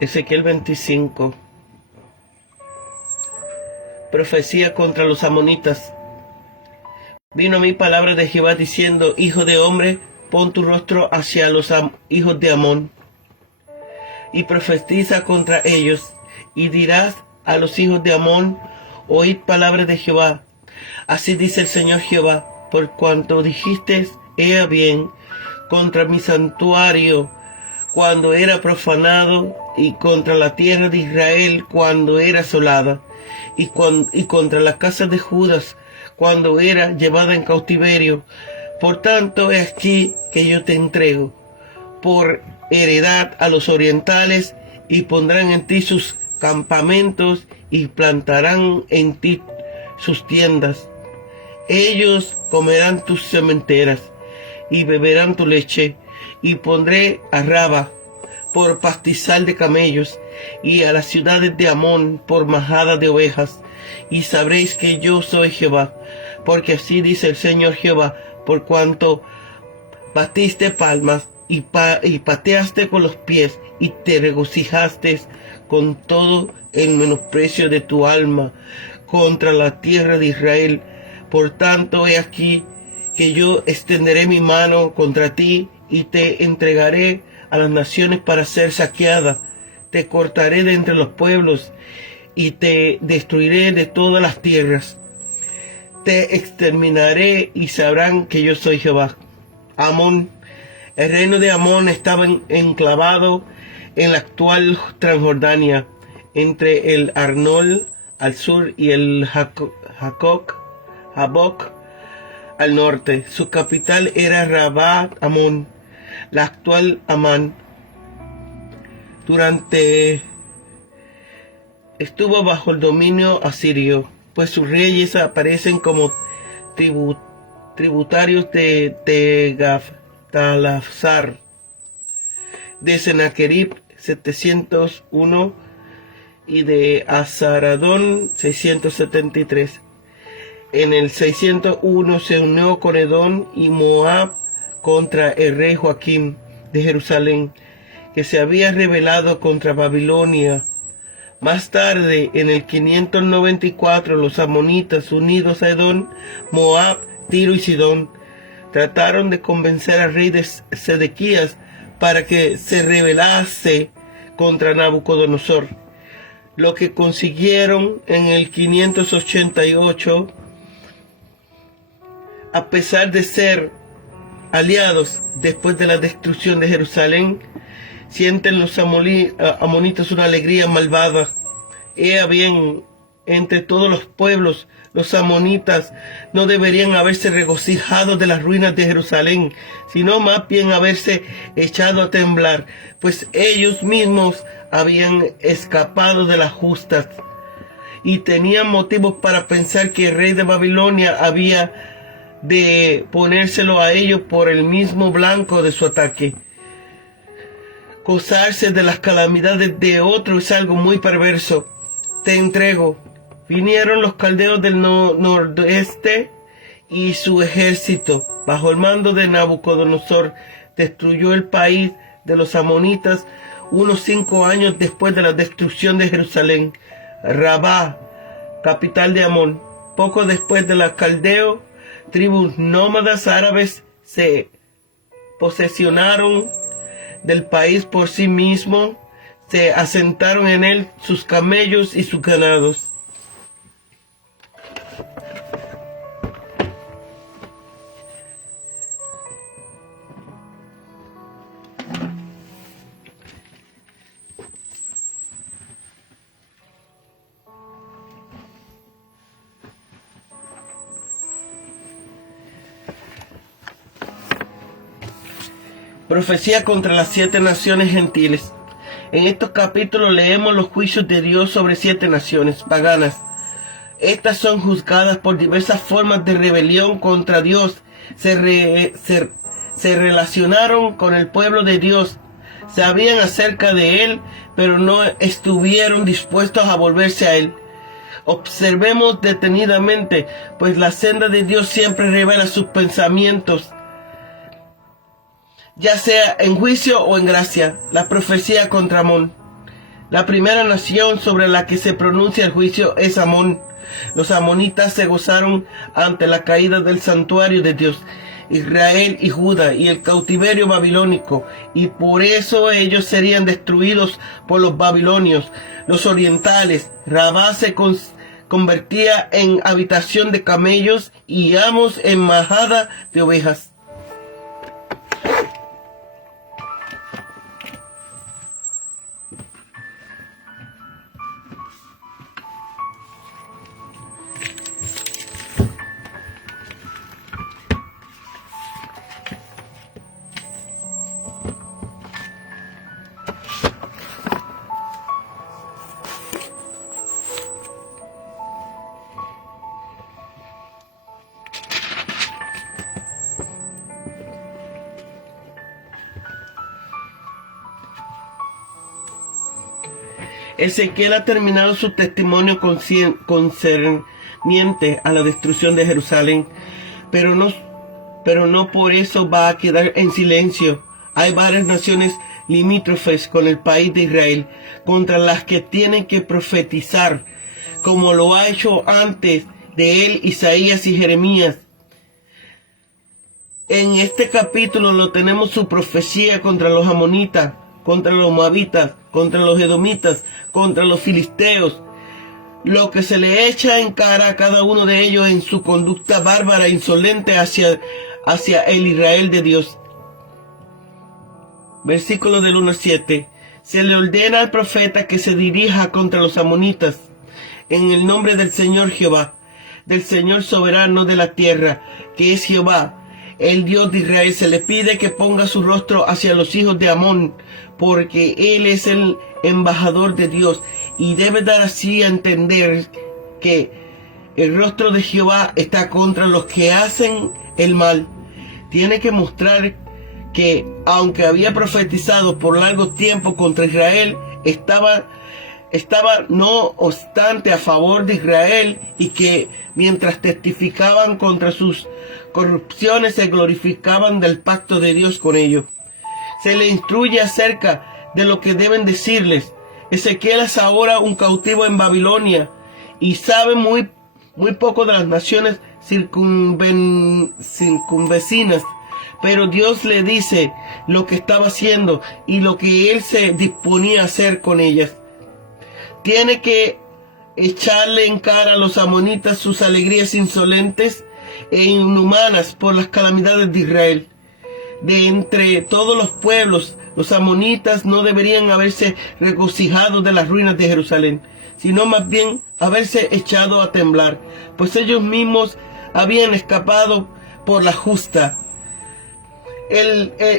Ezequiel 25. Profecía contra los amonitas. Vino a mí palabra de Jehová diciendo: Hijo de hombre, pon tu rostro hacia los hijos de Amón, y profetiza contra ellos, y dirás a los hijos de Amón: Oíd palabra de Jehová. Así dice el Señor Jehová: por cuanto dijiste, he bien, contra mi santuario, cuando era profanado, y contra la tierra de Israel, cuando era asolada, y contra la casa de Judas, cuando era llevada en cautiverio. Por tanto, he aquí que yo te entrego por heredad a los orientales, y pondrán en ti sus campamentos, y plantarán en ti sus tiendas. Ellos comerán tus sementeras, y beberán tu leche, y pondré a Raba por pastizal de camellos, y a las ciudades de Amón por majada de ovejas, y sabréis que yo soy Jehová, porque así dice el Señor Jehová: por cuanto batiste palmas y pateaste con los pies, y te regocijaste con todo el menosprecio de tu alma contra la tierra de Israel, por tanto, he aquí que yo extenderé mi mano contra ti, y te entregaré a las naciones para ser saqueada. Te cortaré de entre los pueblos, y te destruiré de todas las tierras. Te exterminaré, y sabrán que yo soy Jehová. Amón. El reino de Amón estaba enclavado en la actual Transjordania, entre el Arnón al sur y el Jaboc al norte. Su capital era Rabat Amón, la actual Amán. Estuvo bajo el dominio asirio, pues sus reyes aparecen como tributarios de Tegatalazar, de Sennacherib 701 y de Azaradón 673. En el 601 se unió con Edom y Moab contra el rey Joaquín de Jerusalén, que se había rebelado contra Babilonia. Más tarde, en el 594, los amonitas, unidos a Edom, Moab, Tiro y Sidón, trataron de convencer al rey de Sedequías para que se rebelase contra Nabucodonosor, lo que consiguieron en el 588. A pesar de ser aliados después de la destrucción de Jerusalén, sienten los amonitas una alegría malvada. He bien, entre todos los pueblos, los amonitas no deberían haberse regocijado de las ruinas de Jerusalén, sino más bien haberse echado a temblar, pues ellos mismos habían escapado de las justas, y tenían motivos para pensar que el rey de Babilonia había de ponérselo a ellos por el mismo blanco de su ataque. Gozarse de las calamidades de otro es algo muy perverso. Te entrego. Vinieron los caldeos del nordeste, y su ejército, bajo el mando de Nabucodonosor, destruyó el país de los amonitas unos 5 años después de la destrucción de Jerusalén. Rabá, capital de Amón. Poco después de los caldeos, tribus nómadas árabes se posesionaron del país por sí mismos, se asentaron en él sus camellos y sus ganados. Profecía contra las 7 naciones gentiles. En estos capítulos leemos los juicios de Dios sobre 7 naciones paganas. Estas son juzgadas por diversas formas de rebelión contra Dios. Se relacionaron con el pueblo de Dios, sabían acerca de Él, pero no estuvieron dispuestos a volverse a Él. Observemos detenidamente, pues la senda de Dios siempre revela sus pensamientos, ya sea en juicio o en gracia. La profecía contra Amón. La primera nación sobre la que se pronuncia el juicio es Amón. Los amonitas se gozaron ante la caída del santuario de Dios, Israel y Judá, y el cautiverio babilónico, y por eso ellos serían destruidos por los babilonios. Los orientales, Rabá se convertía en habitación de camellos y Amos en majada de ovejas. Ezequiel ha terminado su testimonio concerniente a la destrucción de Jerusalén, pero no por eso va a quedar en silencio. Hay varias naciones limítrofes con el país de Israel, contra las que tienen que profetizar, como lo ha hecho antes de él Isaías y Jeremías. En este capítulo lo tenemos su profecía contra los amonitas, contra los moabitas, contra los edomitas, contra los filisteos, lo que se le echa en cara a cada uno de ellos en su conducta bárbara e insolente hacia el Israel de Dios. Versículo del 1 al 7. Se le ordena al profeta que se dirija contra los amonitas en el nombre del Señor Jehová, del Señor soberano de la tierra, que es Jehová, el Dios de Israel. Se le pide que ponga su rostro hacia los hijos de Amón, porque él es el embajador de Dios, y debe dar así a entender que el rostro de Jehová está contra los que hacen el mal. Tiene que mostrar que, aunque había profetizado por largo tiempo contra Israel, estaba no obstante a favor de Israel, y que mientras testificaban contra sus corrupciones se glorificaban del pacto de Dios con ellos. Se le instruye acerca de lo que deben decirles. Ezequiel es ahora un cautivo en Babilonia y sabe muy poco de las naciones circunvecinas, pero Dios le dice lo que estaba haciendo y lo que él se disponía a hacer con ellas. Tiene que echarle en cara a los amonitas sus alegrías insolentes e inhumanas por las calamidades de Israel. De entre todos los pueblos, los amonitas no deberían haberse regocijado de las ruinas de Jerusalén, sino más bien haberse echado a temblar, pues ellos mismos habían escapado por la justa.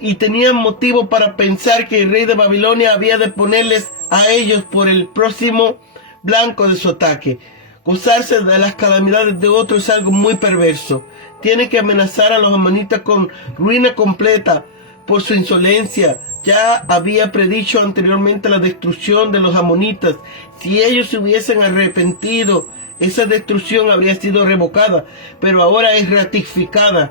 Y tenían motivo para pensar que el rey de Babilonia había de ponerles a ellos por el próximo blanco de su ataque. Gozarse de las calamidades de otros es algo muy perverso. Tiene que amenazar a los amonitas con ruina completa por su insolencia. Ya había predicho anteriormente la destrucción de los amonitas. Si ellos se hubiesen arrepentido, esa destrucción habría sido revocada, pero ahora es ratificada.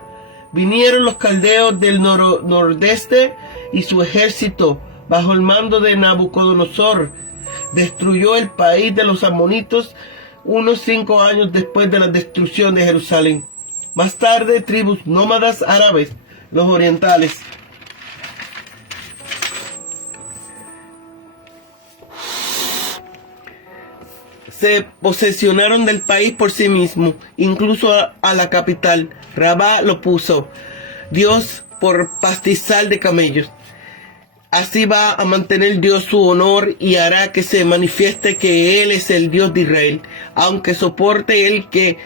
Vinieron los caldeos del nordeste y su ejército, bajo el mando de Nabucodonosor, destruyó el país de los amonitas unos 5 años después de la destrucción de Jerusalén. Más tarde, tribus nómadas árabes, los orientales, se posesionaron del país por sí mismos, incluso a la capital. Rabá lo puso Dios por pastizal de camellos. Así va a mantener Dios su honor y hará que se manifieste que Él es el Dios de Israel, aunque soporte Él que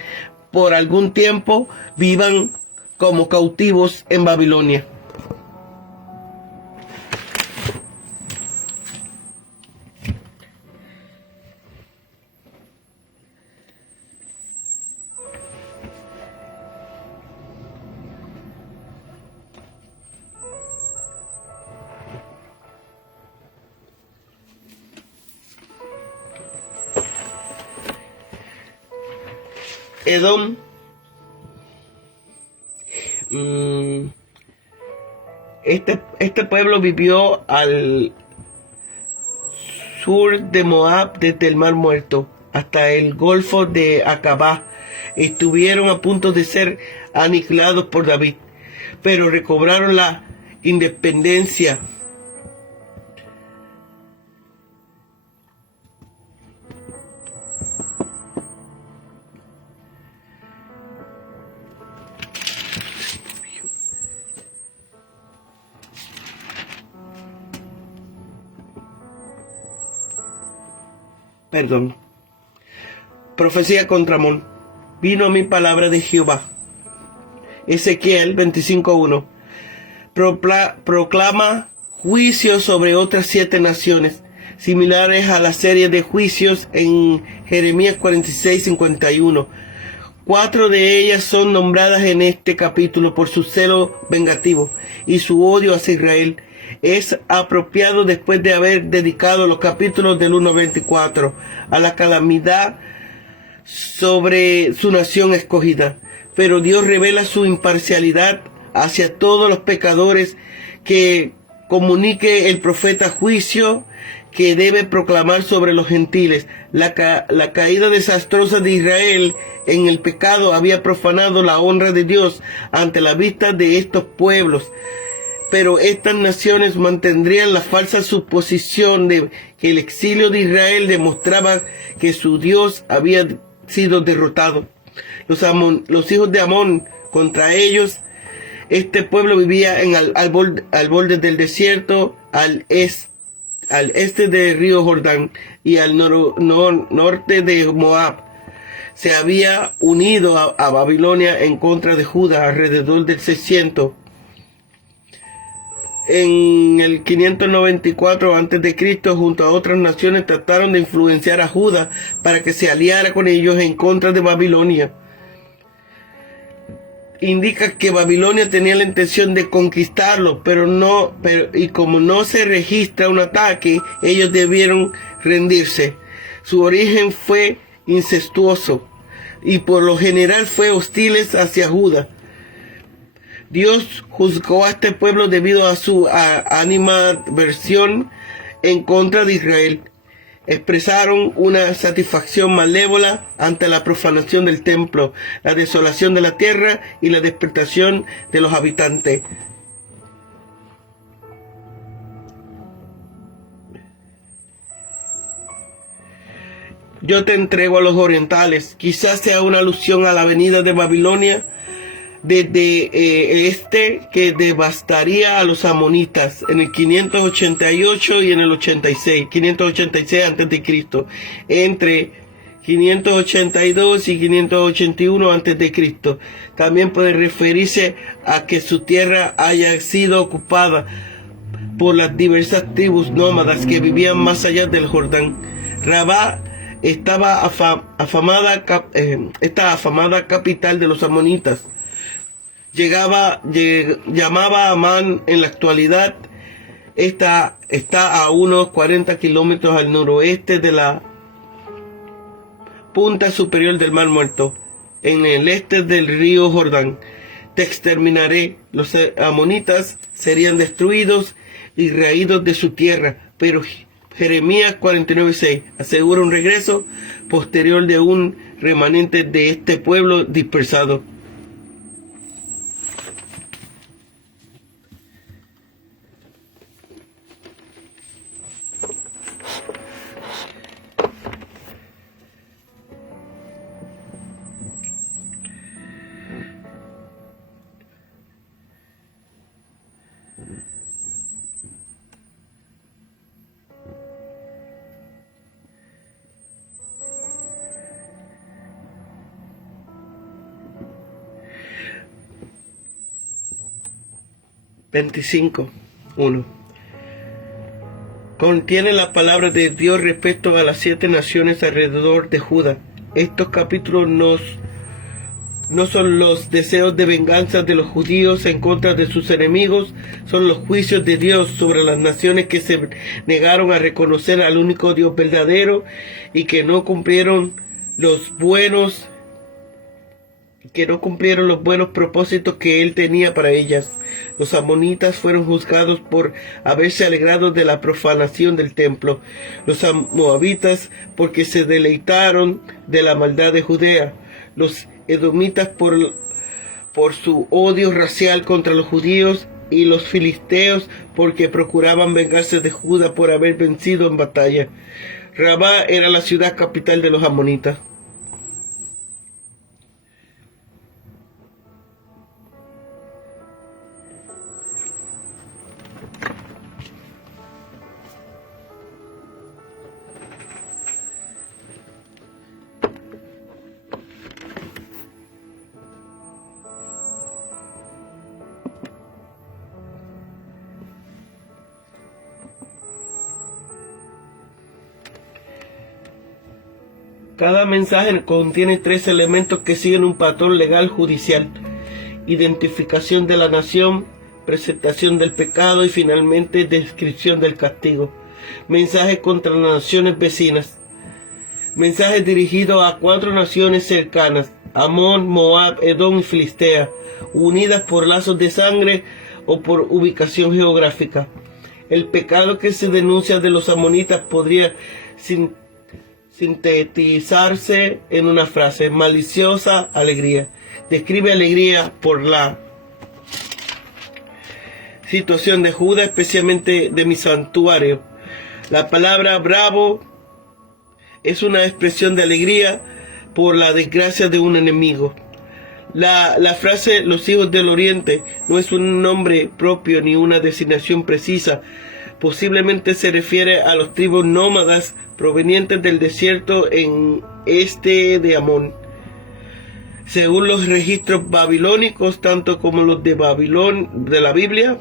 por algún tiempo vivan como cautivos en Babilonia. Edom, este pueblo vivió sur de Moab desde el Mar Muerto hasta el Golfo de Acabá. Estuvieron a punto de ser aniquilados por David, pero recobraron la independencia. Profecía contra Amón. Vino mi palabra de Jehová. Ezequiel 25:1. Proclama juicio sobre otras 7 naciones, similares a la serie de juicios en Jeremías 46:51. 4 de ellas son nombradas en este capítulo por su celo vengativo y su odio hacia Israel. Es apropiado después de haber dedicado los capítulos del 1 al 24 a la calamidad sobre su nación escogida. Pero Dios revela su imparcialidad hacia todos los pecadores que comunique el profeta juicio que debe proclamar sobre los gentiles. La caída desastrosa de Israel en el pecado había profanado la honra de Dios ante la vista de estos pueblos. Pero estas naciones mantendrían la falsa suposición de que el exilio de Israel demostraba que su Dios había sido derrotado. Los hijos de Amón, contra ellos, este pueblo vivía al borde del desierto, al este del río Jordán y al norte de Moab. Se había unido a Babilonia en contra de Judá alrededor del 600. En el 594 a.C., junto a otras naciones, trataron de influenciar a Judá para que se aliara con ellos en contra de Babilonia. Indica que Babilonia tenía la intención de conquistarlo, pero como no se registra un ataque, ellos debieron rendirse. Su origen fue incestuoso y por lo general fue hostiles hacia Judá. Dios juzgó a este pueblo debido a su animadversión en contra de Israel. Expresaron una satisfacción malévola ante la profanación del templo, la desolación de la tierra y la despertación de los habitantes. Yo te entrego a los orientales. Quizás sea una alusión a la venida de Babilonia desde este, que devastaría a los amonitas en el 588 y en el 586 a.C. Entre 582 y 581 a.C. También puede referirse a que su tierra haya sido ocupada por las diversas tribus nómadas que vivían más allá del Jordán. Rabá estaba afamada capital de los amonitas. Llamaba Amán en la actualidad. Está a unos 40 kilómetros al noroeste de la punta superior del Mar Muerto, en el este del río Jordán. Te exterminaré. Los amonitas serían destruidos y raídos de su tierra. Pero Jeremías 49:6 asegura un regreso posterior de un remanente de este pueblo dispersado. Contiene la palabra de Dios respecto a las 7 naciones alrededor de Judá. Estos capítulos no son los deseos de venganza de los judíos en contra de sus enemigos, son los juicios de Dios sobre las naciones que se negaron a reconocer al único Dios verdadero y que no cumplieron los buenos propósitos que Él tenía para ellas. Los amonitas fueron juzgados por haberse alegrado de la profanación del templo. Los moabitas porque se deleitaron de la maldad de Judea. Los edomitas por su odio racial contra los judíos, y los filisteos porque procuraban vengarse de Judá por haber vencido en batalla. Rabá era la ciudad capital de los amonitas. Cada mensaje contiene 3 elementos que siguen un patrón legal judicial: identificación de la nación, presentación del pecado y finalmente descripción del castigo. Mensaje contra las naciones vecinas. Mensaje dirigido a 4 naciones cercanas: Amón, Moab, Edom y Filistea, unidas por lazos de sangre o por ubicación geográfica. El pecado que se denuncia de los amonitas podría sintetizarse en una frase: maliciosa alegría. Describe alegría por la situación de Judá, especialmente de mi santuario. La palabra bravo es una expresión de alegría por la desgracia de un enemigo. La frase los hijos del oriente no es un nombre propio ni una designación precisa. Posiblemente se refiere a los tribus nómadas provenientes del desierto en este de Amón. Según los registros babilónicos, tanto como los de Babilón de la Biblia,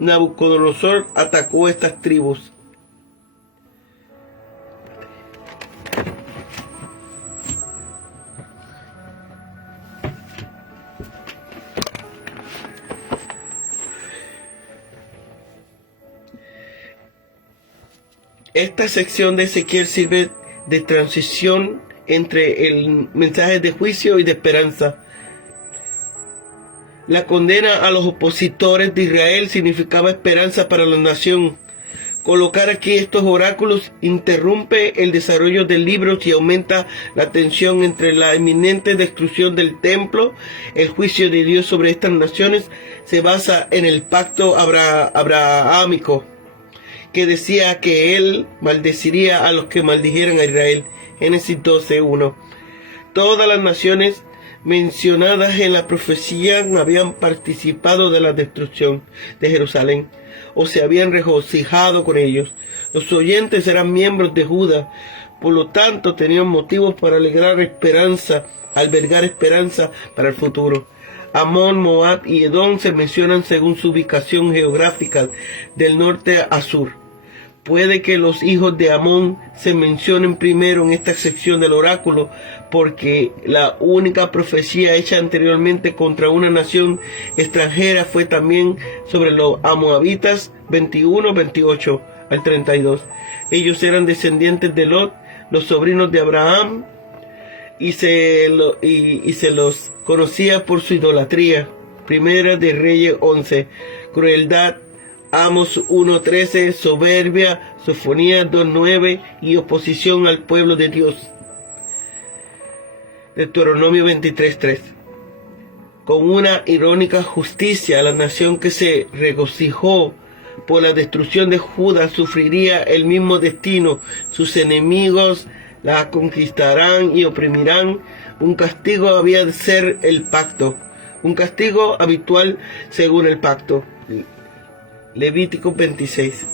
Nabucodonosor atacó estas tribus. Esta sección de Ezequiel sirve de transición entre el mensaje de juicio y de esperanza. La condena a los opositores de Israel significaba esperanza para la nación. Colocar aquí estos oráculos interrumpe el desarrollo del libro y aumenta la tensión entre la inminente destrucción del templo. El juicio de Dios sobre estas naciones se basa en el pacto abrahámico, que decía que él maldeciría a los que maldijeran a Israel. Génesis 12:1. Todas las naciones mencionadas en la profecía habían participado de la destrucción de Jerusalén, o se habían regocijado con ellos. Los oyentes eran miembros de Judá, por lo tanto tenían motivos para albergar esperanza para el futuro. Amón, Moab y Edom se mencionan según su ubicación geográfica, del norte a sur. Puede que los hijos de Amón se mencionen primero en esta sección del oráculo, porque la única profecía hecha anteriormente contra una nación extranjera fue también sobre los moabitas, 21:28 al 32. Ellos eran descendientes de Lot, los sobrinos de Abraham, y se los conocía por su idolatría. Primera de Reyes 11. Crueldad, Amos 1:13, soberbia, Sofonías 2:9 y oposición al pueblo de Dios. Deuteronomio 23:3. Con una irónica justicia, la nación que se regocijó por la destrucción de Judá sufriría el mismo destino. Sus enemigos la conquistarán y oprimirán. Un castigo había de ser el pacto, un castigo habitual según el pacto. Levítico 26.